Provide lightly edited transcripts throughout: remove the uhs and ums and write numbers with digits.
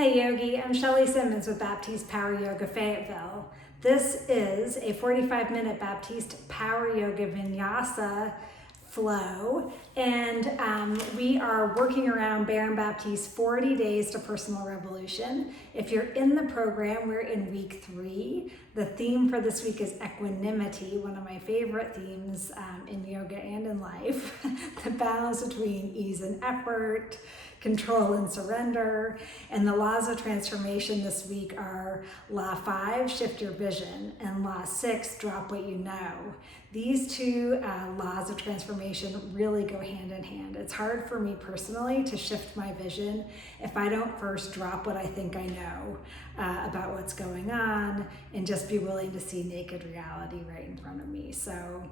Hey Yogi, I'm Shelly Simmons with Baptiste Power Yoga Fayetteville. This is a 45-minute Baptiste Power Yoga Vinyasa flow, and we are working around Baron Baptiste's 40 Days to Personal Revolution. If you're in the program, we're in week 3. The theme for this week is equanimity, one of my favorite themes in yoga and in life. The balance between ease and effort, control and surrender. And the laws of transformation this week are Law 5, shift your vision, and Law 6, drop what you know. These two laws of transformation really go hand in hand. It's hard for me personally to shift my vision if I don't first drop what I think I know about what's going on and just be willing to see naked reality right in front of me. So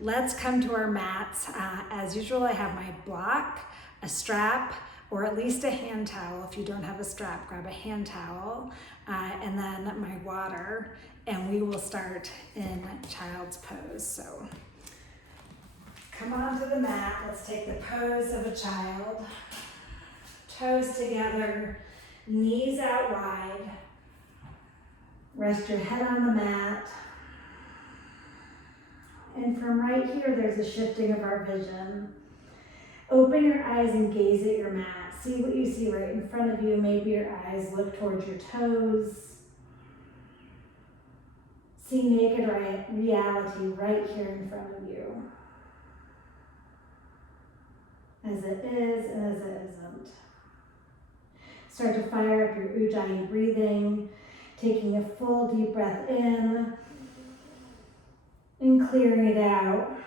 let's come to our mats. As usual, I have my block, a strap, or at least a hand towel. If you don't have a strap, grab a hand towel, and then my water, and we will start in child's pose. So come onto the mat. Let's take the pose of a child. Toes together, knees out wide. Rest your head on the mat. And from right here, there's a shifting of our vision. Open your eyes and gaze at your mat. See what you see right in front of you. Maybe your eyes look towards your toes. See naked reality right here in front of you. As it is and as it isn't. Start to fire up your Ujjayi breathing, taking a full deep breath in and clearing it out.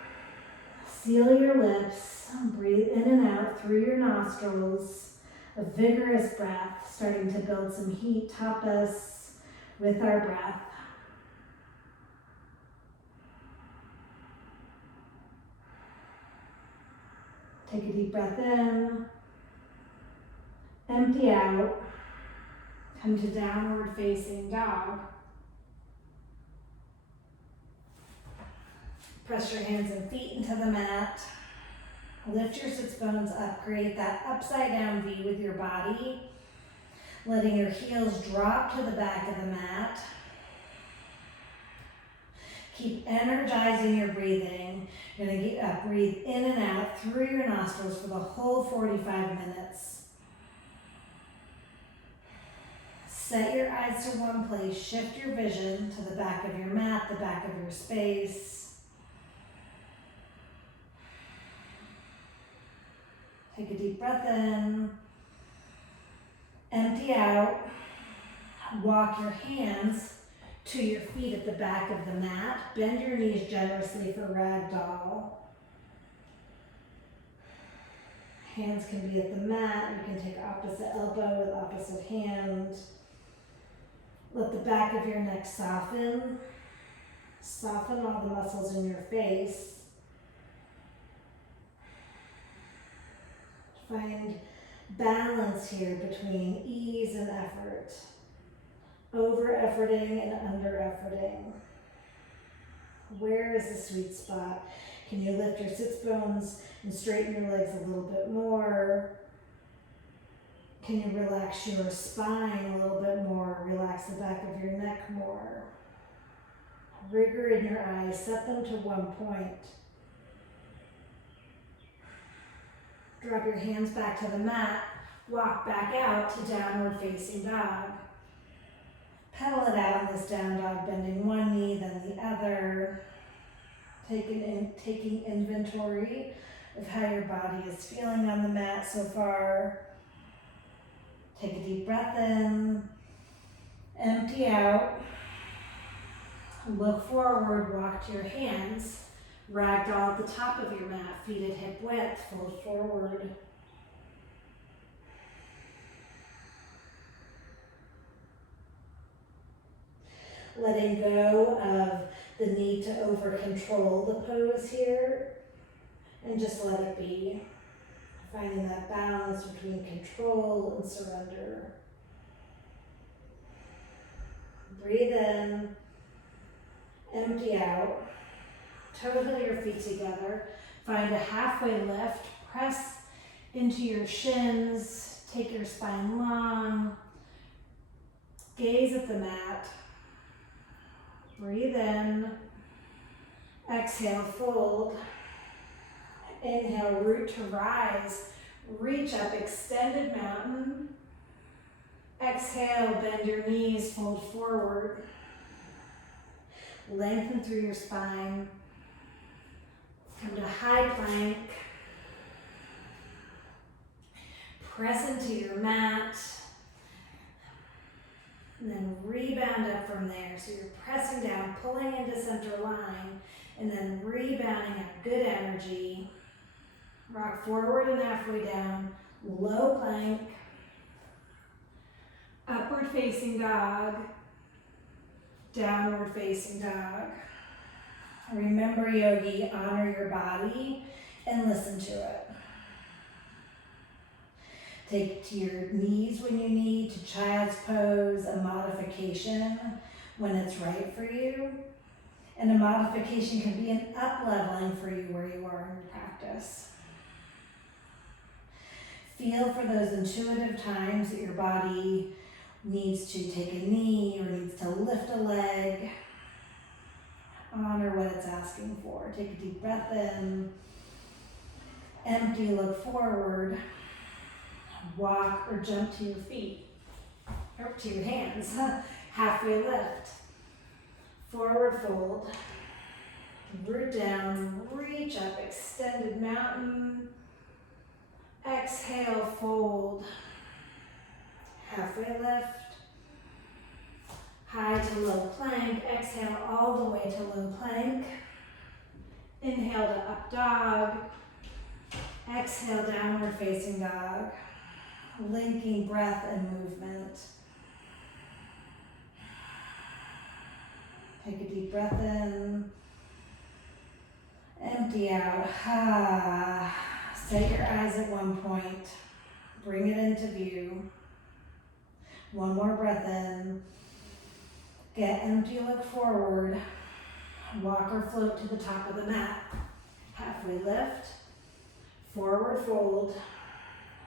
Seal your lips. Breathe in and out through your nostrils. A vigorous breath, starting to build some heat tapas with our breath. Take a deep breath in. Empty out. Come to downward facing dog. Press your hands and feet into the mat. Lift your sits bones up, create that upside down V with your body, letting your heels drop to the back of the mat. Keep energizing your breathing. You're going to breathe in and out through your nostrils for the whole 45 minutes. Set your eyes to one place, shift your vision to the back of your mat, the back of your space. Take a deep breath in, empty out, walk your hands to your feet at the back of the mat, bend your knees generously for ragdoll. Hands can be at the mat, you can take opposite elbow with opposite hand. Let the back of your neck soften. Soften all the muscles in your face. Find balance here between ease and effort, over-efforting and under-efforting. Where is the sweet spot? Can you lift your sits bones and straighten your legs a little bit more? Can you relax your spine a little bit more? Relax the back of your neck more. Rigor in your eyes, set them to one point. Drop your hands back to the mat, walk back out to downward facing dog. Pedal it out in this down dog, bending one knee, then the other. Taking inventory of how your body is feeling on the mat so far. Take a deep breath in, empty out. Look forward, walk to your hands. Ragdoll at the top of your mat, feet at hip width, fold forward. Letting go of the need to over-control the pose here, and just let it be. Finding that balance between control and surrender. Breathe in, empty out. Toe your feet together. Find a halfway lift. Press into your shins. Take your spine long. Gaze at the mat. Breathe in. Exhale, fold. Inhale, root to rise. Reach up, extended mountain. Exhale, bend your knees, fold forward. Lengthen through your spine. Come to high plank. Press into your mat. And then rebound up from there. So you're pressing down, pulling into center line, and then rebounding up, good energy. Rock forward and halfway down, low plank. Upward facing dog, downward facing dog. Remember, yogi, honor your body and listen to it. Take to your knees when you need, to child's pose, a modification when it's right for you. And a modification can be an up-leveling for you where you are in your practice. Feel for those intuitive times that your body needs to take a knee or needs to lift a leg. Honor what it's asking for. Take a deep breath in. Empty, look forward. Walk or jump to your feet, or to your hands. Halfway lift. Forward fold. Root down, reach up, extended mountain. Exhale, fold. Halfway lift. High to low plank. Exhale all the way to low plank. Inhale to up dog. Exhale, downward facing dog. Linking breath and movement. Take a deep breath in. Empty out. Set your eyes at one point. Bring it into view. One more breath in. Get empty, look forward. Walk or float to the top of the mat. Halfway lift. Forward fold.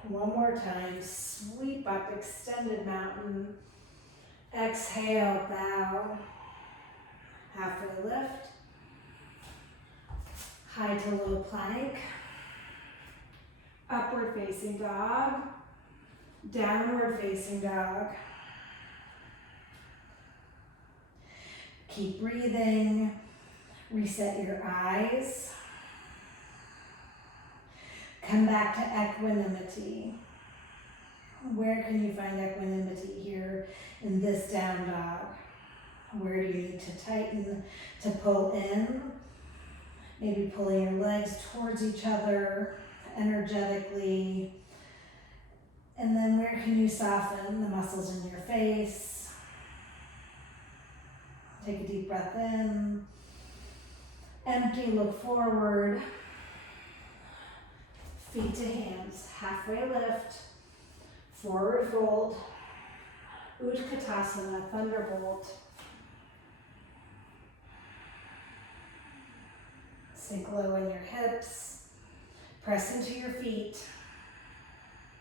One more time. Sweep up, extended mountain. Exhale, bow. Halfway lift. High to low plank. Upward facing dog. Downward facing dog. Keep breathing. Reset your eyes. Come back to equanimity. Where can you find equanimity here in this down dog? Where do you need to tighten, to pull in? Maybe pulling your legs towards each other energetically. And then where can you soften the muscles in your face? Take a deep breath in. Empty, look forward. Feet to hands, halfway lift. Forward fold. Utkatasana, thunderbolt. Sink low in your hips. Press into your feet.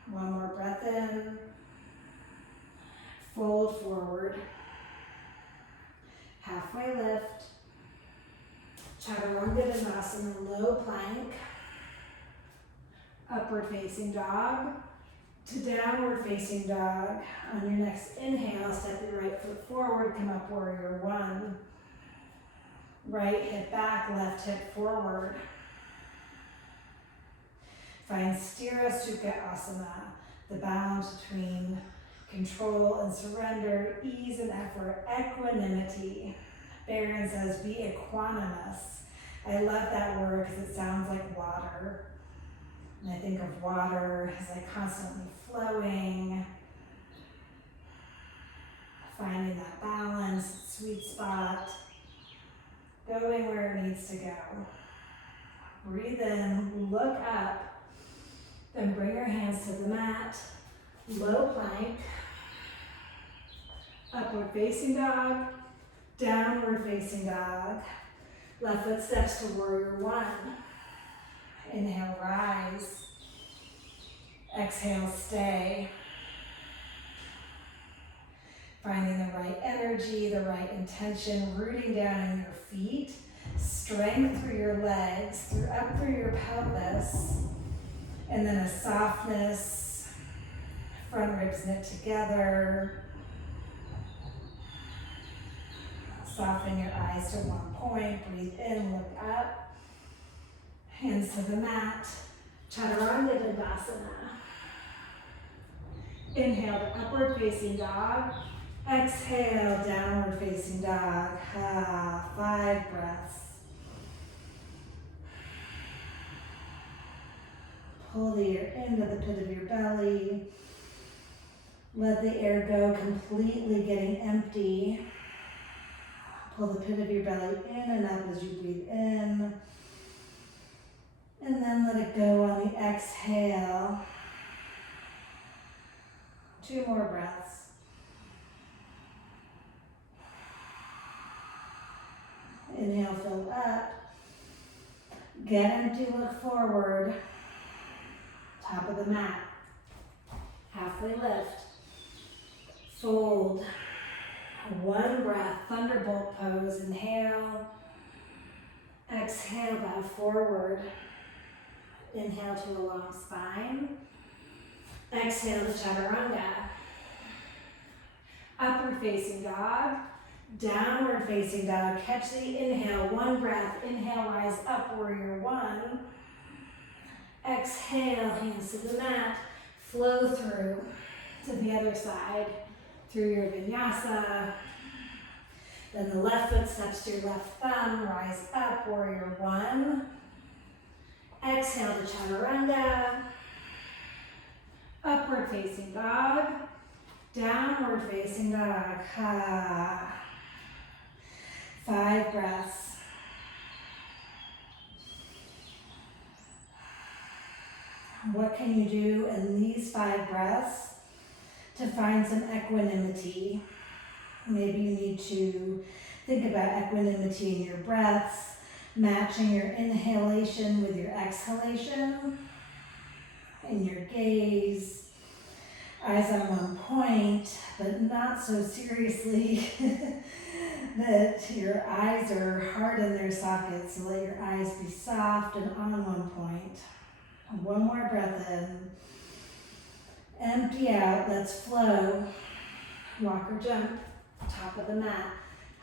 One more breath in. Fold forward. Halfway lift. Chaturanga, low plank. Upward facing dog to downward facing dog. On your next inhale, step your right foot forward, come up warrior one. Right hip back, left hip forward. Find Sthira Sukha Asana, the balance between control and surrender, ease and effort, equanimity. Baron says, be equanimous. I love that word because it sounds like water. And I think of water as like constantly flowing, finding that balance, sweet spot, going where it needs to go. Breathe in, look up, then bring your hands to the mat, low plank, upward facing dog, downward facing dog, left foot steps to warrior one. Inhale, rise. Exhale, stay. Finding the right energy, the right intention, rooting down in your feet, strength through your legs, up through your pelvis, and then a softness, front ribs knit together. Soften your eyes to one point, breathe in, look up, hands to the mat, Chaturanga Dandasana. Inhale to upward facing dog, exhale, downward facing dog, 5 breaths. Pull the air into the pit of your belly. Let the air go, completely getting empty. Pull the pit of your belly in and up as you breathe in. And then let it go on the exhale. 2 more breaths. Inhale, fill up. Get empty, look forward. Top of the mat. Halfway lift. Fold. 1 breath, thunderbolt pose. Inhale. Exhale, bow forward. Inhale to a long spine. Exhale to Chaturanga. Upward facing dog. Downward facing dog. Catch the inhale. 1 breath. Inhale, rise up, warrior 1. Exhale, hands to the mat. Flow through to the other side through your vinyasa. Then the left foot steps to your left thumb. Rise up, warrior 1. Exhale to Chaturanga. Upward facing dog. Downward facing dog. 5 breaths. What can you do in these 5 breaths to find some equanimity? Maybe you need to think about equanimity in your breaths, matching your inhalation with your exhalation, in your gaze, eyes on one point, but not so seriously that your eyes are hard in their sockets. So let your eyes be soft and on one point. 1 more breath in. Empty out, let's flow. Walk or jump, top of the mat.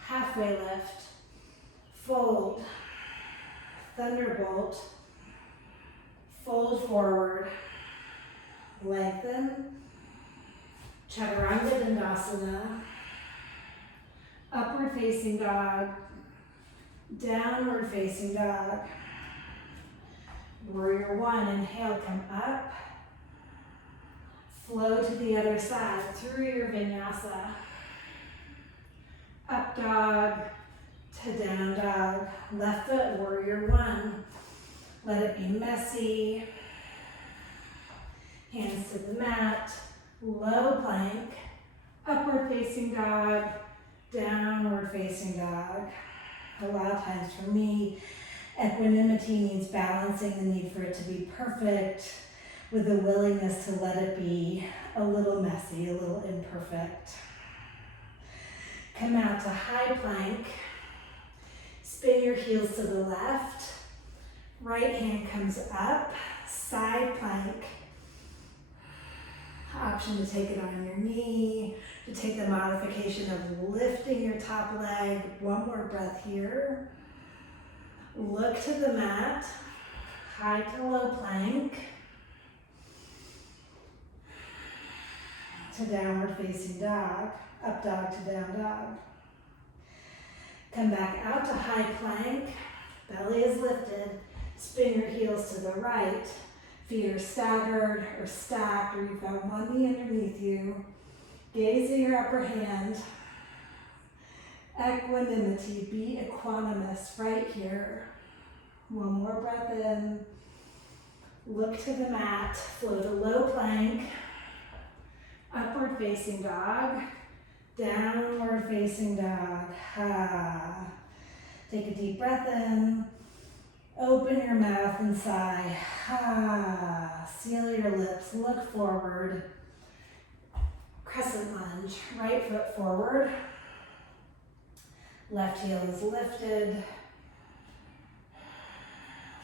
Halfway lift, fold, thunderbolt, fold forward, lengthen, Chaturanga Dandasana, upward facing dog, downward facing dog, warrior 1, inhale, come up, flow to the other side through your vinyasa, up dog to down dog, left foot, warrior 1, let it be messy, hands to the mat, low plank, upward facing dog, downward facing dog. A lot of times for me, equanimity means balancing the need for it to be perfect with the willingness to let it be a little messy, a little imperfect. Come out to high plank. Spin your heels to the left. Right hand comes up. Side plank. Option to take it on your knee, to take the modification of lifting your top leg. 1 more breath here. Look to the mat, high to low plank, to downward facing dog, up dog to down dog. Come back out to high plank, belly is lifted, spin your heels to the right, feet are staggered or stacked, or you've got one knee underneath you. Gaze at your upper hand. Equanimity, be equanimous right here. 1 more breath in. Look to the mat, flow to low plank, upward facing dog, downward facing dog. Take a deep breath in. Open your mouth and sigh. Seal your lips, look forward. Crescent lunge, right foot forward, Left heel is lifted.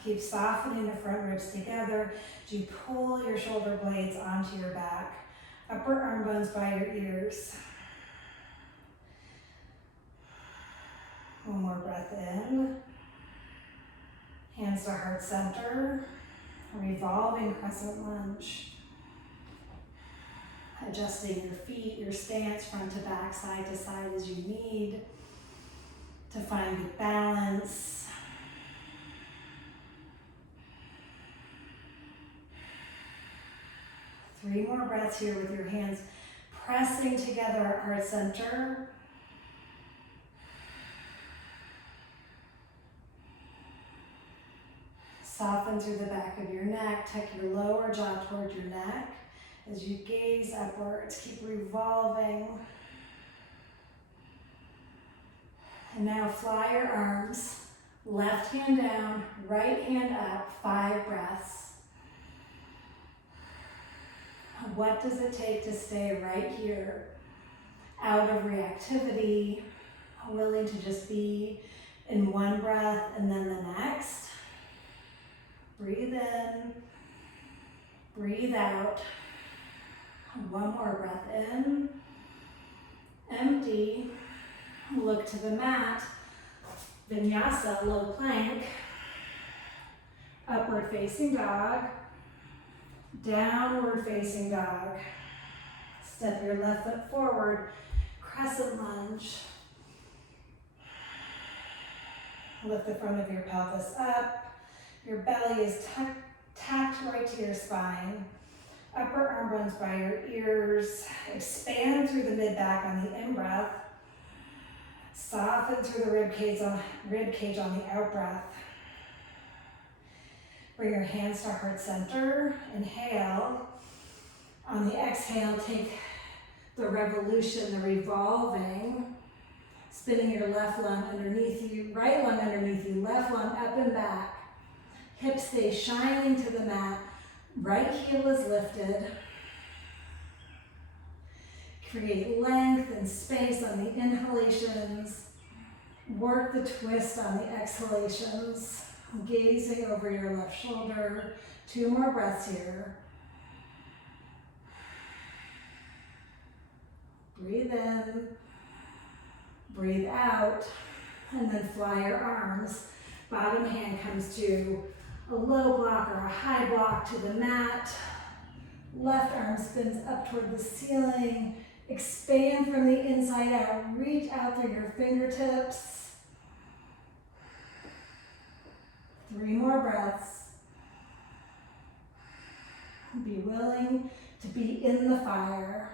Keep softening the front ribs together as you pull your shoulder blades onto your back. Upper arm bones by your ears. One more breath in. Hands to heart center. Revolving crescent lunge. Adjusting your feet, your stance, front to back, side to side as you need to find good balance. Three more breaths here with your hands pressing together at heart center. Soften through the back of your neck. Tuck your lower jaw toward your neck as you gaze upwards. Keep revolving. And now fly your arms. Left hand down, right hand up. 5 breaths. What does it take to stay right here? Out of reactivity, willing to just be in one breath and then the next. Breathe in, breathe out. One more breath in, empty. Look to the mat, vinyasa, low plank, upward facing dog, downward facing dog. Step your left foot forward, crescent lunge. Lift the front of your pelvis up. Your belly is tacked right to your spine. Upper arm bones by your ears. Expand through the mid-back on the in-breath. Soften through the rib cage on the out-breath. Bring your hands to heart center. Inhale. On the exhale, take the revolution, the revolving. Spinning your left lung underneath you, right lung underneath you, left lung up and back. Hips stay shining to the mat. Right heel is lifted. Create length and space on the inhalations. Work the twist on the exhalations. Gazing over your left shoulder. 2 more breaths here. Breathe in. Breathe out. And then fly your arms. Bottom hand comes to a low block or a high block to the mat. Left arm spins up toward the ceiling. Expand from the inside out. Reach out through your fingertips. 3 more breaths. Be willing to be in the fire.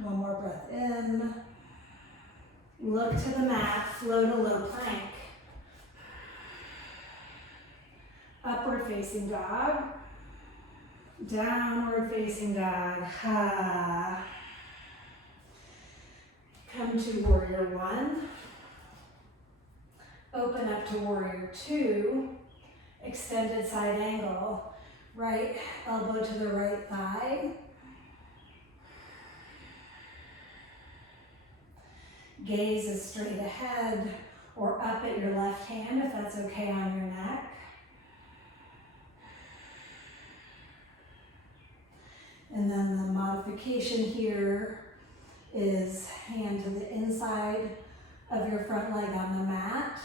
1 more breath in. Look to the mat, flow to low plank. Upward facing dog. Downward facing dog. Ha. Come to warrior 1. Open up to warrior 2. Extended side angle. Right elbow to the right thigh. Gaze is straight ahead or up at your left hand if that's okay on your neck. And then the modification here is hand to the inside of your front leg on the mat.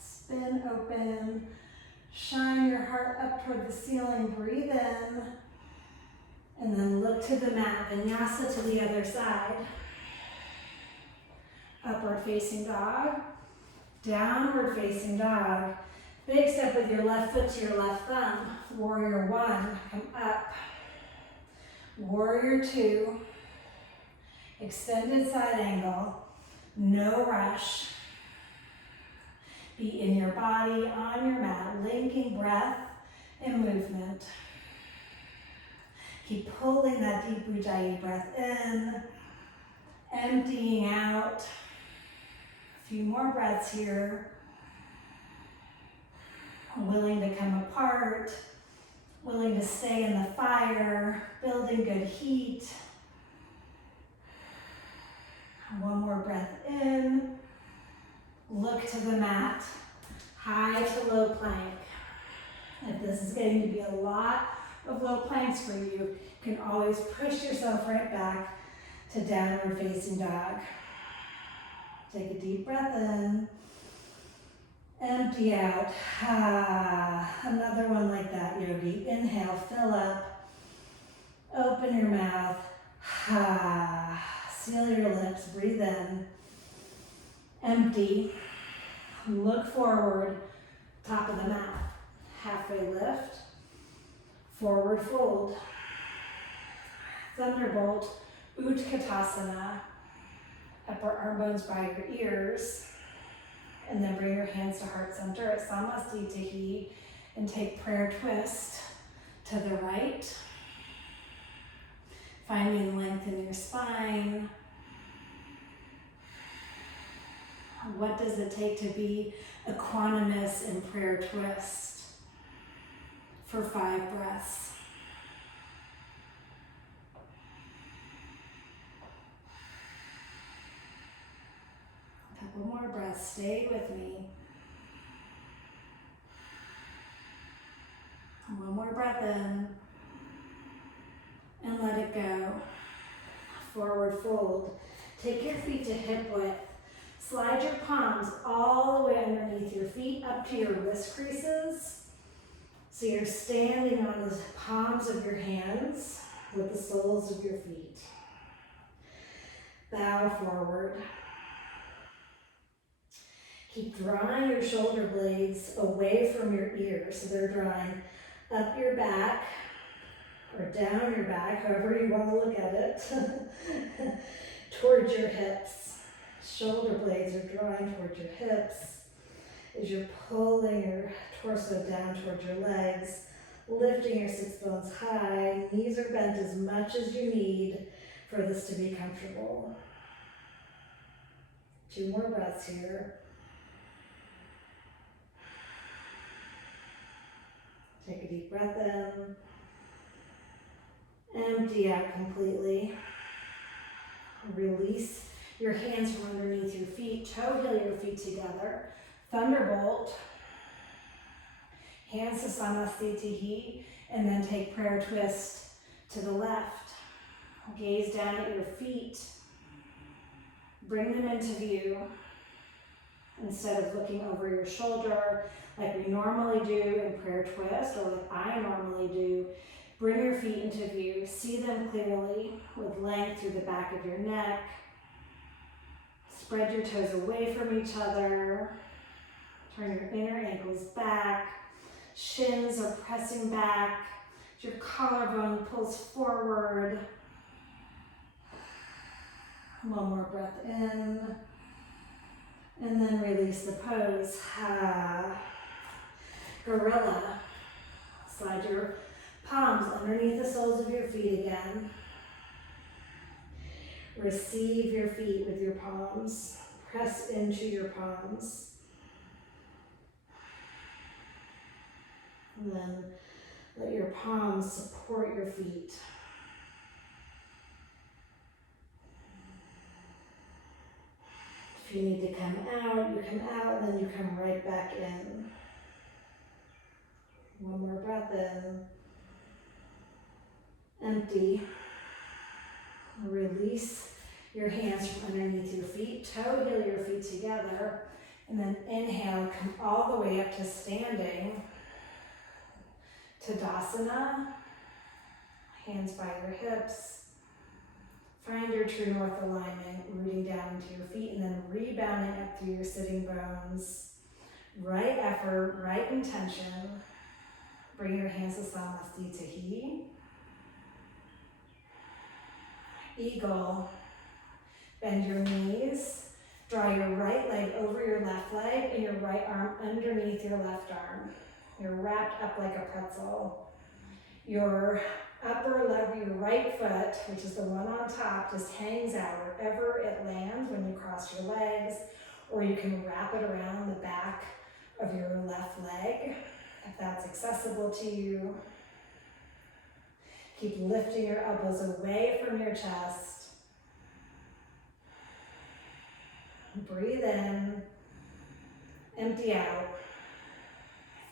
Spin open. Shine your heart up toward the ceiling, breathe in, and then look to the mat, vinyasa to the other side. Upward facing dog, downward facing dog. Big step with your left foot to your left thumb. Warrior 1, come up. Warrior 2, extended side angle, no rush. Be in your body, on your mat, linking breath and movement. Keep pulling that deep Ujjayi breath in, emptying out. A few more breaths here. Willing to come apart, willing to stay in the fire, building good heat. One more breath in. Look to the mat, high to low plank. If this is getting to be a lot of low planks for you, you can always push yourself right back to downward facing dog. Take a deep breath in. Empty out. Another one like that, yogi. Inhale, fill up. Open your mouth. Seal your lips, breathe in. Empty. Look forward, top of the mat. Halfway lift. Forward fold. Thunderbolt, Utkatasana. Upper arm bones by your ears. And then bring your hands to heart center at Samasthiti and take prayer twist to the right. Finding length in your spine. What does it take to be equanimous in prayer twist? For 5 breaths. A couple more breaths, stay with me. One more breath in. And let it go. Forward fold. Take your feet to hip width. Slide your palms all the way underneath your feet up to your wrist creases. So you're standing on the palms of your hands with the soles of your feet. Bow forward. Keep drawing your shoulder blades away from your ears. So they're drawing up your back or down your back, however you want to look at it, towards your hips. Shoulder blades are drawing towards your hips as you're pulling your torso down towards your legs, lifting your sits bones high. Knees are bent as much as you need for this to be comfortable. 2 more breaths here. Take a deep breath in. Empty out completely. Release your hands from underneath your feet. Toe heel your feet together. Thunderbolt. Hands to Samasthiti. And then take prayer twist to the left. Gaze down at your feet. Bring them into view. Instead of looking over your shoulder like we normally do in prayer twist, or like I normally do, bring your feet into view. See them clearly with length through the back of your neck. Spread your toes away from each other. Turn your inner ankles back. Shins are pressing back. Your collarbone pulls forward. One more breath in. And then release the pose. Gorilla. Slide your palms underneath the soles of your feet again. Receive your feet with your palms. Press into your palms. And then let your palms support your feet. If you need to come out, you come out, and then you come right back in. One more breath in. Empty. Release your hands from underneath your feet. Toe heel your feet together. And then inhale, come all the way up to standing. Tadasana. Hands by your hips. Find your true north alignment, rooting down into your feet and then rebounding up through your sitting bones. Right effort, right intention. Bring your hands to Samasthiti. Eagle. Bend your knees. Draw your right leg over your left leg and your right arm underneath your left arm. You're wrapped up like a pretzel. Your upper leg, your right foot, which is the one on top, just hangs out wherever it lands when you cross your legs, or you can wrap it around the back of your left leg if that's accessible to you. Keep lifting your elbows away from your chest. Breathe in, empty out.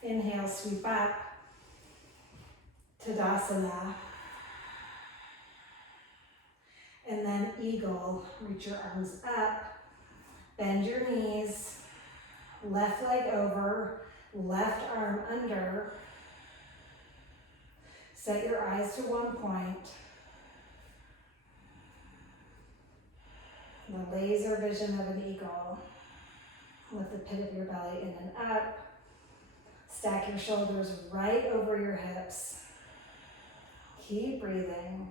Inhale, sweep up, Tadasana. And then eagle, reach your arms up, bend your knees, left leg over, left arm under. Set your eyes to one point. The laser vision of an eagle. Lift the pit of your belly in and up. Stack your shoulders right over your hips. Keep breathing.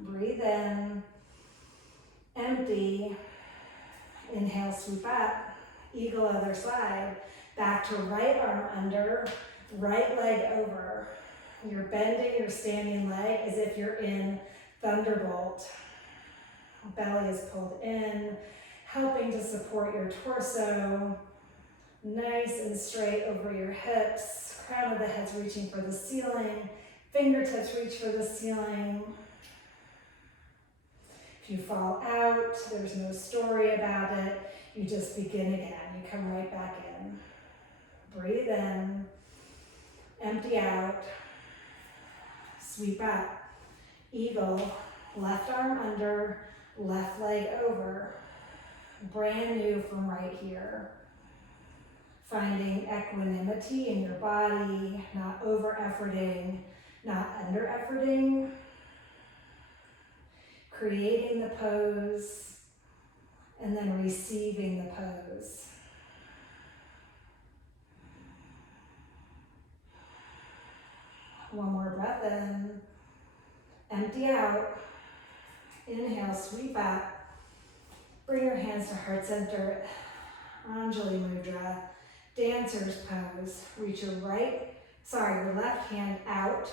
Breathe in, empty. Inhale, sweep up. Eagle other side. Back to right arm under, right leg over. You're bending your standing leg as if you're in thunderbolt. Belly is pulled in, helping to support your torso. Nice and straight over your hips. Crown of the head's reaching for the ceiling. Fingertips reach for the ceiling. If you fall out, there's no story about it. You just begin again. You come right back in. Breathe in, empty out, sweep up, eagle, left arm under, left leg over, brand new from right here. Finding equanimity in your body, not over-efforting, not under-efforting, creating the pose, and then receiving the pose. One more breath in, empty out, inhale, sweep up, bring your hands to heart center, Anjali Mudra, dancer's pose. Reach your left hand out,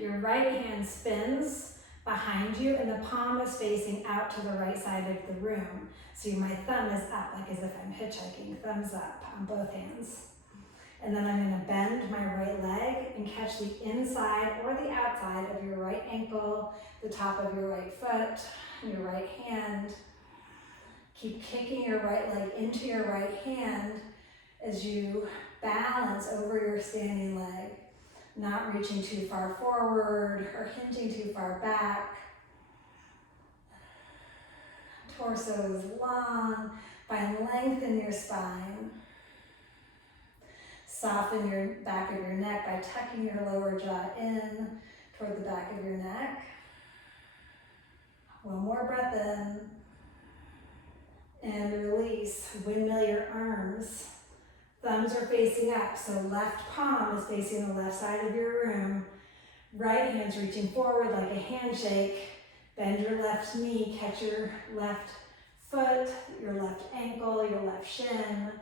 your right hand spins behind you and the palm is facing out to the right side of the room. So my thumb is up, like as if I'm hitchhiking, thumbs up on both hands. And then I'm gonna bend my right leg and catch the inside or the outside of your right ankle, the top of your right foot, your right hand. Keep kicking your right leg into your right hand as you balance over your standing leg, not reaching too far forward or hinging too far back. Torso is long, find length in your spine. Soften your back of your neck by tucking your lower jaw in toward the back of your neck. One more breath in and release. Windmill your arms. Thumbs are facing up, so left palm is facing the left side of your room. Right hand's reaching forward like a handshake. Bend your left knee, catch your left foot, your left ankle, your left shin.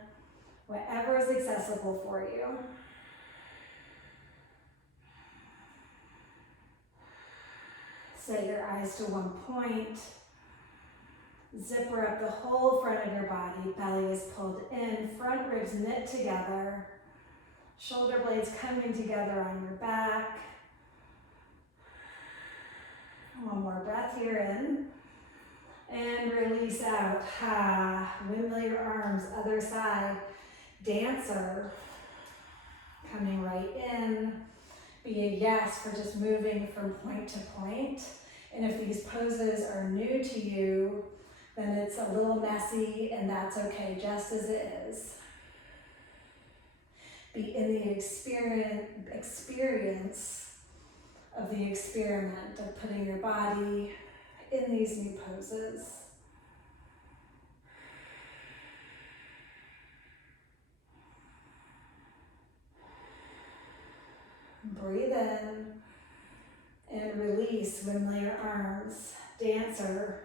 Whatever is accessible for you. Set your eyes to one point. Zipper up the whole front of your body. Belly is pulled in, front ribs knit together. Shoulder blades coming together on your back. One more breath here in. And release out. Windmill your arms, other side. Dancer, coming right in. Be a yes for just moving from point to point. And if these poses are new to you, then it's a little messy and that's okay, just as it is. Be in the experience of the experiment of putting your body in these new poses. Breathe in and release. Windmill your arms. Dancer,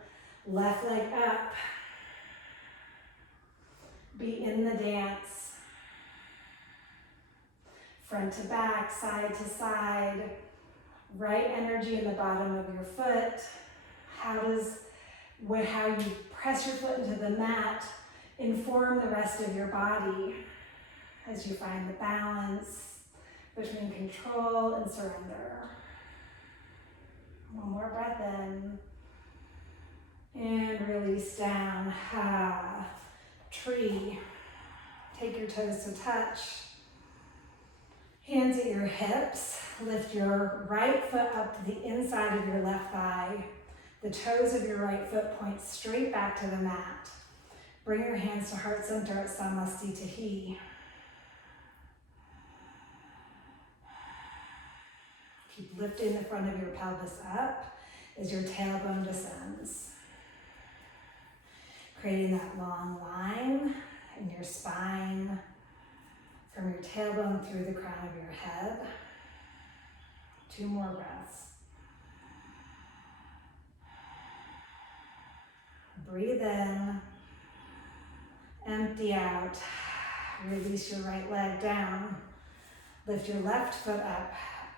left leg up. Be in the dance. Front to back, side to side. Right energy in the bottom of your foot. How you press your foot into the mat inform the rest of your body. as you find the balance between control and surrender. One more breath in. And release down. Tree. Take your toes to touch. Hands at your hips. Lift your right foot up to the inside of your left thigh. The toes of your right foot point straight back to the mat. Bring your hands to heart center at Samastitihi. Keep lifting the front of your pelvis up as your tailbone descends. Creating that long line in your spine from your tailbone through the crown of your head. 2 more breaths. Breathe in, empty out, release your right leg down. Lift your left foot up.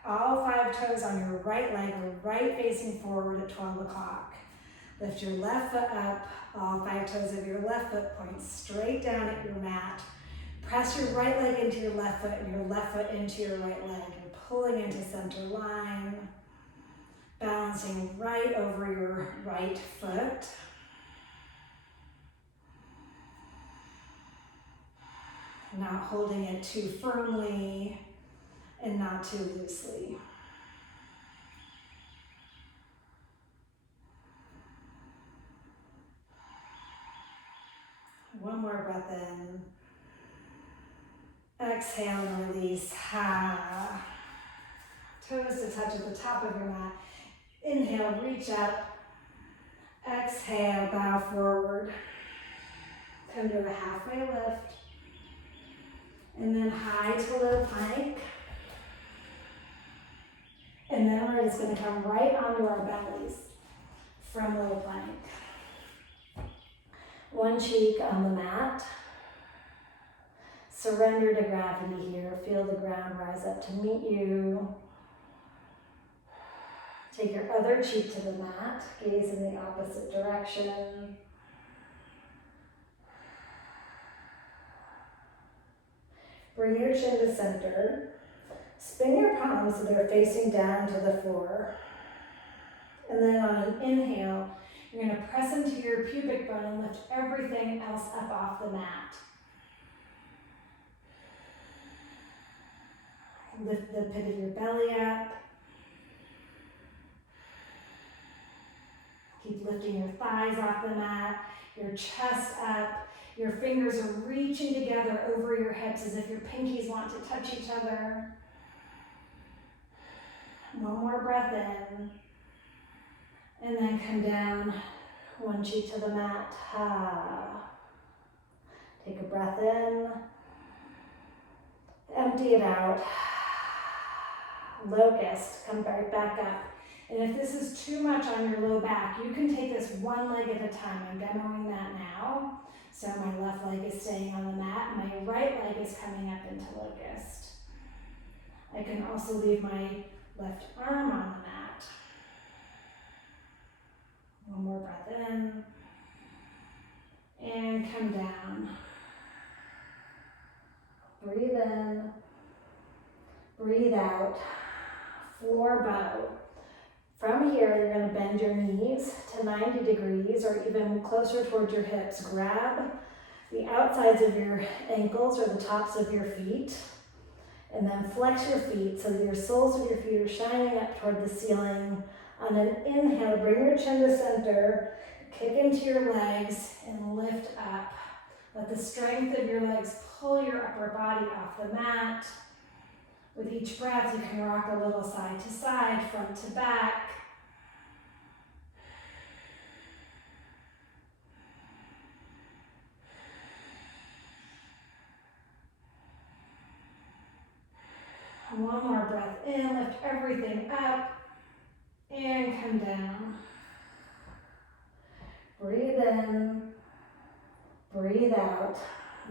All 5 toes on your right leg are right facing forward at 12 o'clock. Lift your left foot up. All 5 toes of your left foot point straight down at your mat. Press your right leg into your left foot and your left foot into your right leg. You're pulling into center line. Balancing right over your right foot. Not holding it too firmly and not too loosely. One more breath in. Exhale and release. Toes to touch at the top of your mat. Inhale, reach up. Exhale, bow forward. Come to a halfway lift. And then high to low plank. And then we're just going to come right onto our bellies from low plank. One cheek on the mat. Surrender to gravity here. Feel the ground rise up to meet you. Take your other cheek to the mat. Gaze in the opposite direction. Bring your chin to center. Spin your palms so they're facing down to the floor. And then on an inhale, you're going to press into your pubic bone and lift everything else up off the mat. Lift the pit of your belly up. Keep lifting your thighs off the mat, your chest up. Your fingers are reaching together over your hips as if your pinkies want to touch each other. One more breath in. And then come down, one cheek to the mat. Take a breath in. Empty it out. Locust, come right back up. And if this is too much on your low back, you can take this one leg at a time. I'm demoing that now. So my left leg is staying on the mat. My right leg is coming up into locust. I can also leave my left arm on the mat. One more breath in. And come down. Breathe in. Breathe out. Floor bow. From here, you're going to bend your knees to 90 degrees or even closer towards your hips. Grab the outsides of your ankles or the tops of your feet, and then flex your feet so that your soles of your feet are shining up toward the ceiling. On an inhale, bring your chin to center, kick into your legs, and lift up. Let the strength of your legs pull your upper body off the mat. With each breath, you can rock a little side to side, front to back. One more breath in, lift everything up, and come down. Breathe in, breathe out.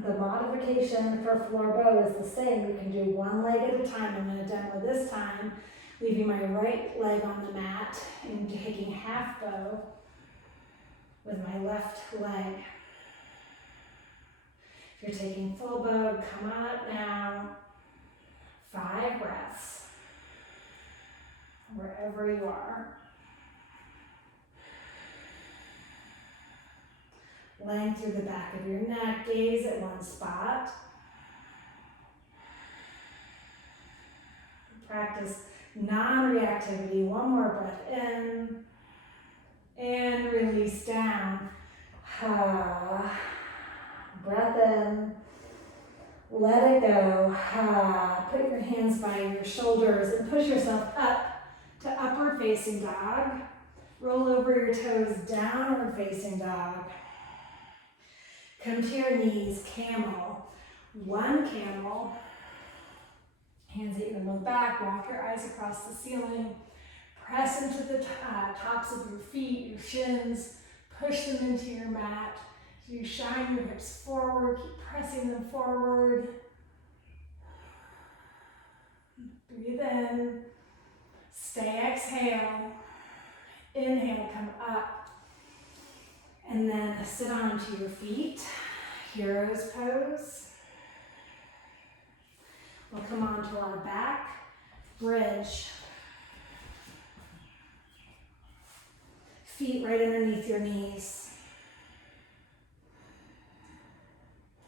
The modification for floor bow is the same. You can do one leg at a time. I'm going to demo this time, leaving my right leg on the mat and taking half bow with my left leg. If you're taking full bow, come on up now. 5 breaths. Wherever you are. Length through the back of your neck, gaze at one spot. Practice non-reactivity. One more breath in and release down. Breath in, let it go. Put your hands by your shoulders and push yourself up to upward facing dog. Roll over your toes, downward facing dog. Come to your knees, camel. One camel. Hands at your low back, walk your eyes across the ceiling. Press into the tops of your feet, your shins. Push them into your mat. So you shine your hips forward, keep pressing them forward. Breathe in. Stay, exhale. Inhale, come up. And then sit onto your feet. Hero's pose. We'll come onto our back. Bridge. Feet right underneath your knees.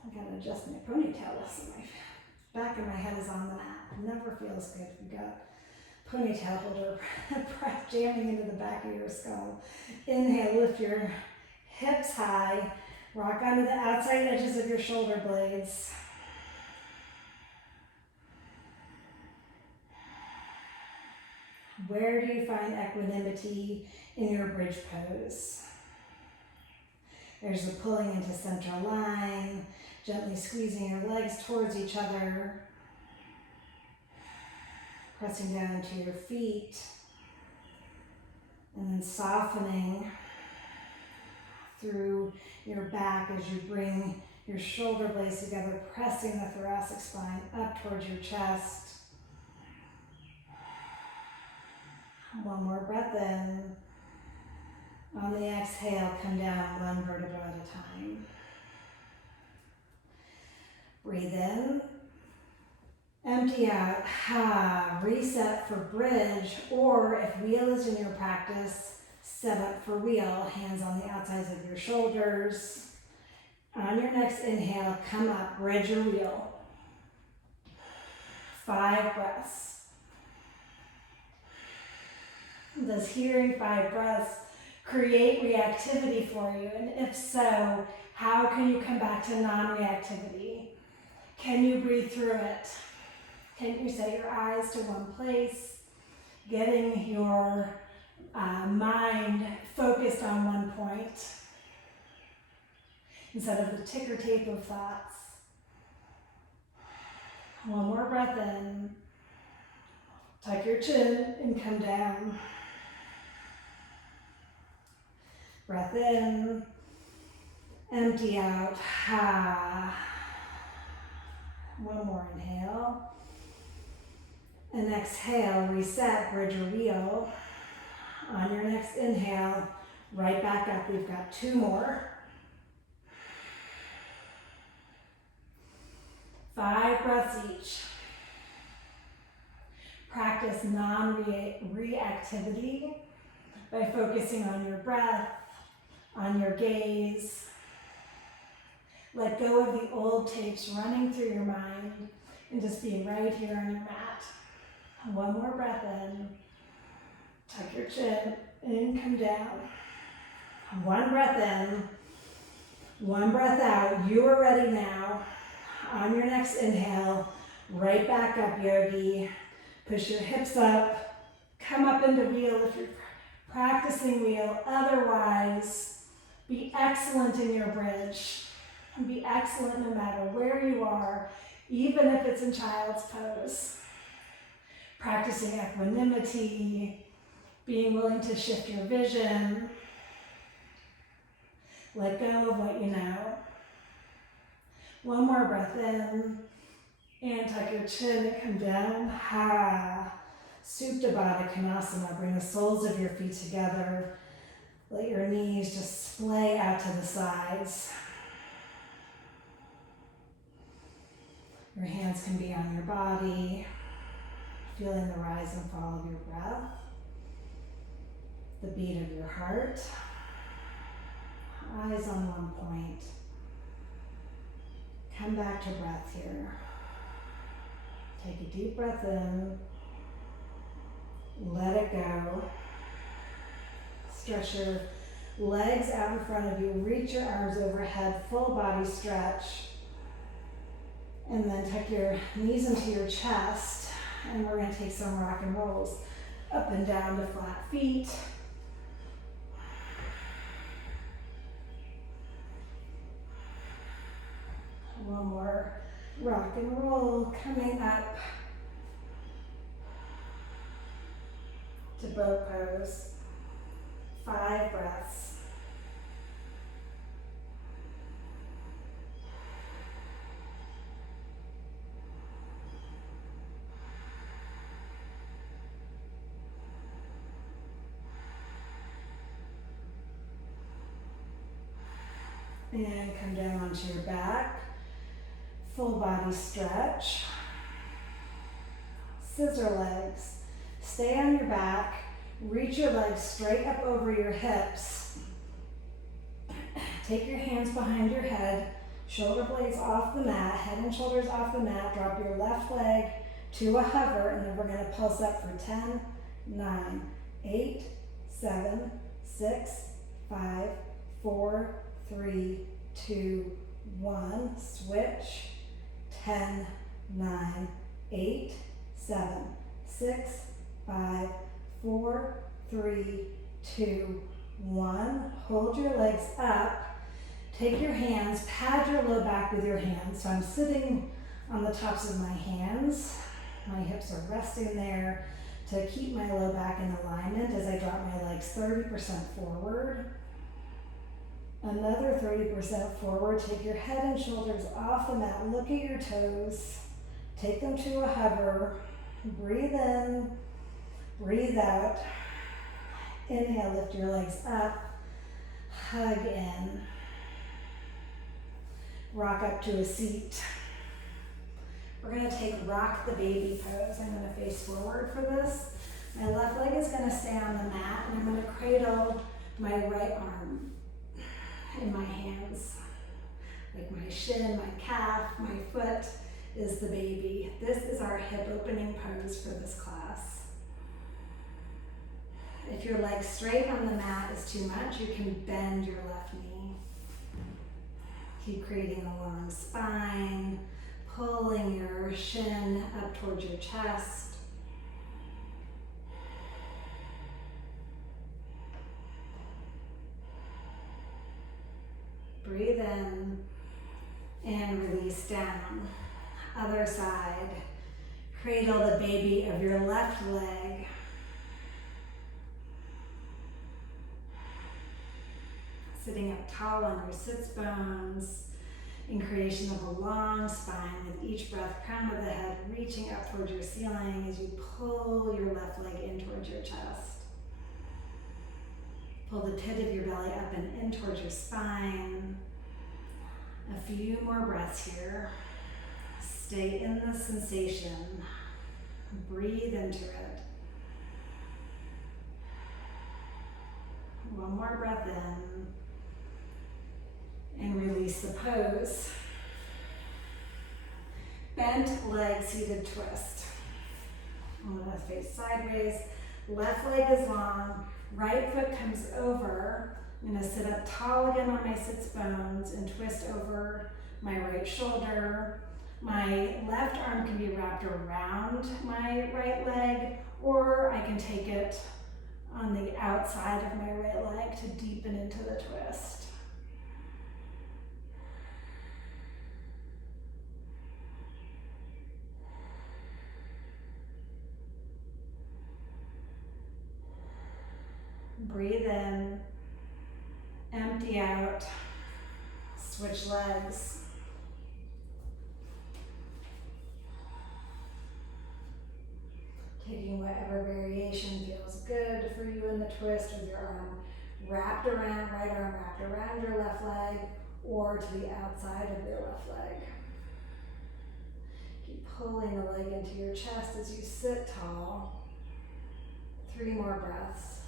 I gotta adjust my ponytail so my back of my head is on the mat. It never feels good if you got ponytail holder jamming into the back of your skull. Inhale, lift your hips high. Rock onto the outside edges of your shoulder blades. Where do you find equanimity in your bridge pose? There's the pulling into center line, gently squeezing your legs towards each other, pressing down into your feet, and then softening through your back as you bring your shoulder blades together, pressing the thoracic spine up towards your chest. One more breath in. On the exhale, come down one vertebra at a time. Breathe in. Empty out. Reset for bridge, or if wheel is in your practice, set up for wheel. Hands on the outsides of your shoulders. On your next inhale, come up, bridge or wheel. 5 breaths. Does hearing 5 breaths create reactivity for you? And if so, how can you come back to non-reactivity? Can you breathe through it? Can you set your eyes to one place, getting your mind focused on one point instead of the ticker tape of thoughts? One more breath in. Tuck your chin and come down. Breath in, empty out. One more inhale. And exhale, reset, bridge or wheel. On your next inhale, right back up. We've got 2 more. 5 breaths each. Practice non-reactivity by focusing on your breath, on your gaze. Let go of the old tapes running through your mind and just be right here on your mat. One more breath in. Tuck your chin and come down. One breath in. One breath out. You are ready now. On your next inhale, right back up, yogi. Push your hips up. Come up into wheel if you're practicing wheel. Otherwise, be excellent in your bridge. And be excellent no matter where you are, even if it's in child's pose. Practicing equanimity, being willing to shift your vision. Let go of what you know. One more breath in. And tuck your chin and come down. Supta Baddha Konasana. Bring the soles of your feet together. Let your knees just splay out to the sides. Your hands can be on your body, feeling the rise and fall of your breath, the beat of your heart, eyes on one point. Come back to breath here. Take a deep breath in, let it go. Stretch your legs out in front of you, reach your arms overhead, full body stretch. And then tuck your knees into your chest, and we're gonna take some rock and rolls up and down to flat feet. One more rock and roll, coming up to boat pose. 5 breaths. And come down onto your back. Full body stretch. Scissor legs. Stay on your back. Reach your legs straight up over your hips. Take your hands behind your head. Shoulder blades off the mat. Head and shoulders off the mat. Drop your left leg to a hover, and then we're going to pulse up for 10, 9, 8, 7, 6, 5, 4, 3, 2, 1. Switch. 10, 9, 8, 7, 6, 5, 4, 3, 2, 1. Hold your legs up. Take your hands, pad your low back with your hands. So I'm sitting on the tops of my hands. My hips are resting there to keep my low back in alignment as I drop my legs 30% forward. Another 30% forward. Take your head and shoulders off the mat. Look at your toes. Take them to a hover. Breathe in, breathe out. Inhale, lift your legs up. Hug in. Rock up to a seat. We're going to take rock the baby pose. I'm going to face forward for this. My left leg is going to stay on the mat, and I'm going to cradle my right arm in my hands. Like my shin, my calf, my foot is the baby. This is our hip opening pose for this class. If your leg straight on the mat is too much, you can bend your left knee. Keep creating a long spine, pulling your shin up towards your chest. Breathe in and release down. Other side. Cradle the baby of your left leg. Sitting up tall on your sits bones in creation of a long spine with each breath, crown of the head reaching up towards your ceiling as you pull your left leg in towards your chest. Pull the pit of your belly up and in towards your spine. A few more breaths here. Stay in the sensation. Breathe into it. One more breath in. And release the pose. Bent leg seated twist. I'm going to face sideways. Left leg is long. Right foot comes over. I'm going to sit up tall again on my sits bones and twist over my right shoulder. My left arm can be wrapped around my right leg, or I can take it on the outside of my right leg to deepen into the twist. Breathe in, empty out, switch legs. Taking whatever variation feels good for you in the twist with your arm wrapped around, right arm wrapped around your left leg or to the outside of your left leg. Keep pulling the leg into your chest as you sit tall. 3 more breaths.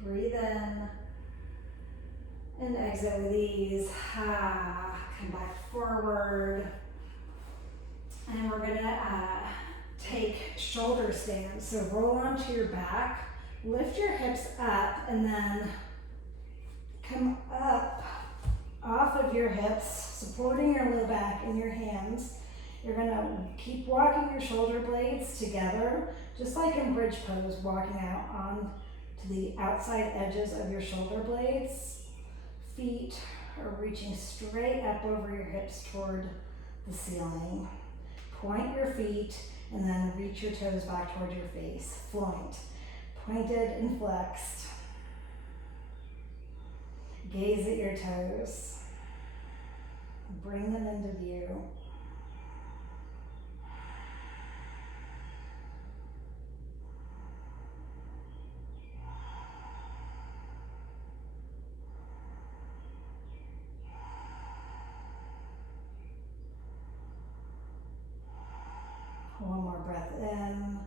Breathe in and exit with ease. Come back forward. And we're gonna take shoulder stands. So roll onto your back, lift your hips up, and then come up off of your hips, supporting your low back in your hands. You're gonna keep walking your shoulder blades together, just like in bridge pose, walking out on to the outside edges of your shoulder blades. Feet are reaching straight up over your hips toward the ceiling. Point your feet and then reach your toes back toward your face. Floint, pointed and flexed. Gaze at your toes. Bring them into view. One more breath in,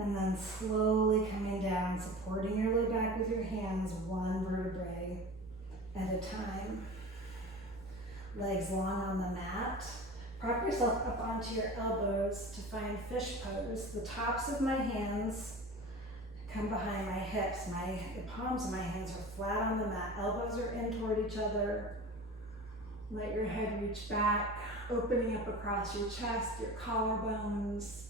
and then slowly coming down, supporting your low back with your hands, 1 vertebrae at a time. Legs long on the mat. Prop yourself up onto your elbows to find fish pose. The tops of my hands come behind my hips. The palms of my hands are flat on the mat. Elbows are in toward each other. Let your head reach back, opening up across your chest, your collarbones.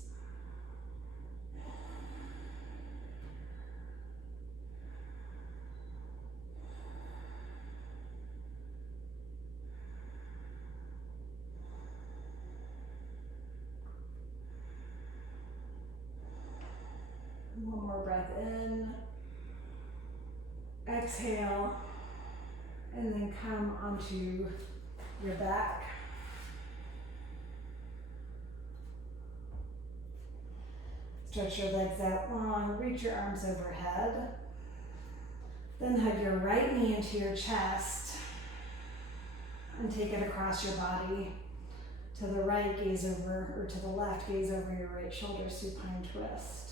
One more breath in. Exhale, and then come onto your back. Stretch your legs out long, reach your arms overhead. Then hug your right knee into your chest and take it across your body. To the right, gaze over, or to the left, gaze over your right shoulder, supine twist.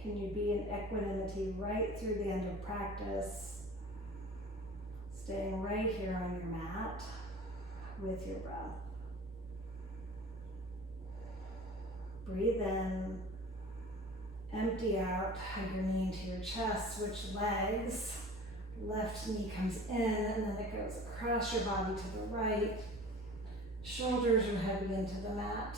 Can you be in equanimity right through the end of practice, staying right here on your mat with your breath. Breathe in, empty out, hug your knee into your chest, switch legs. Left knee comes in and then it goes across your body to the right. Shoulders are heavy into the mat.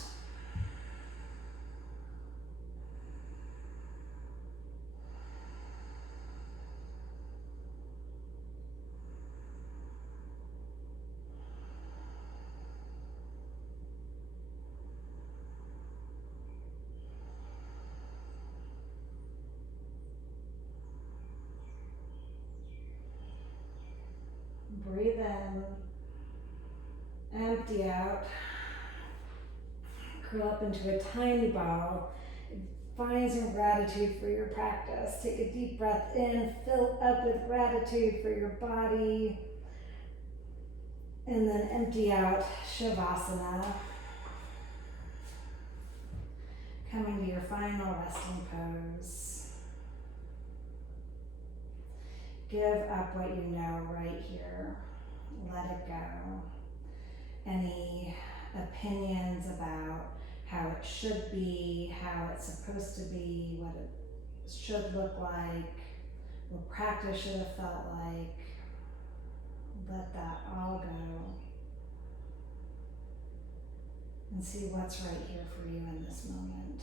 Breathe in, empty out, curl up into a tiny ball. Find some gratitude for your practice. Take a deep breath in, fill up with gratitude for your body, and then empty out, Savasana. Coming to your final resting pose. Give up what you know right here. Let it go. Any opinions about how it should be, how it's supposed to be, what it should look like, what practice should have felt like, let that all go. And see what's right here for you in this moment.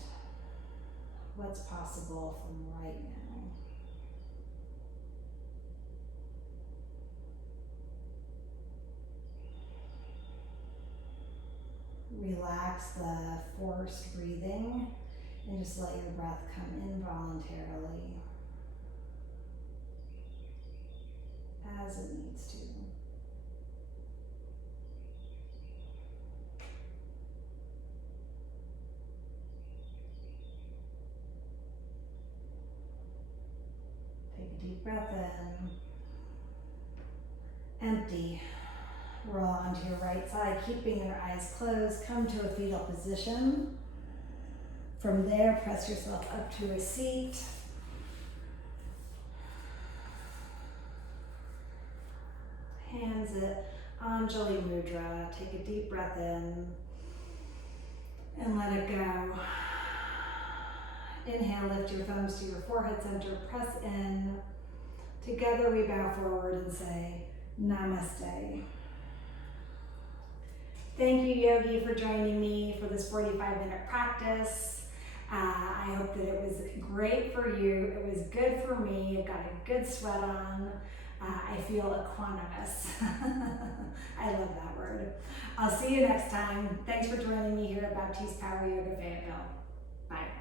What's possible from right now. Relax the forced breathing and just let your breath come in voluntarily as it needs to. a deep breath in. Empty. Roll onto your right side, keeping your eyes closed. Come to a fetal position. From there, press yourself up to a seat. Hands at Anjali Mudra. Take a deep breath in and let it go. Inhale, lift your thumbs to your forehead center, press in. Together we bow forward and say, Namaste. Thank you, Yogi, for joining me for this 45-minute practice. I hope that it was great for you. It was good for me. I got a good sweat on. I feel equanimous. I love that word. I'll see you next time. Thanks for joining me here at Baptiste Power Yoga Fayetteville. Bye.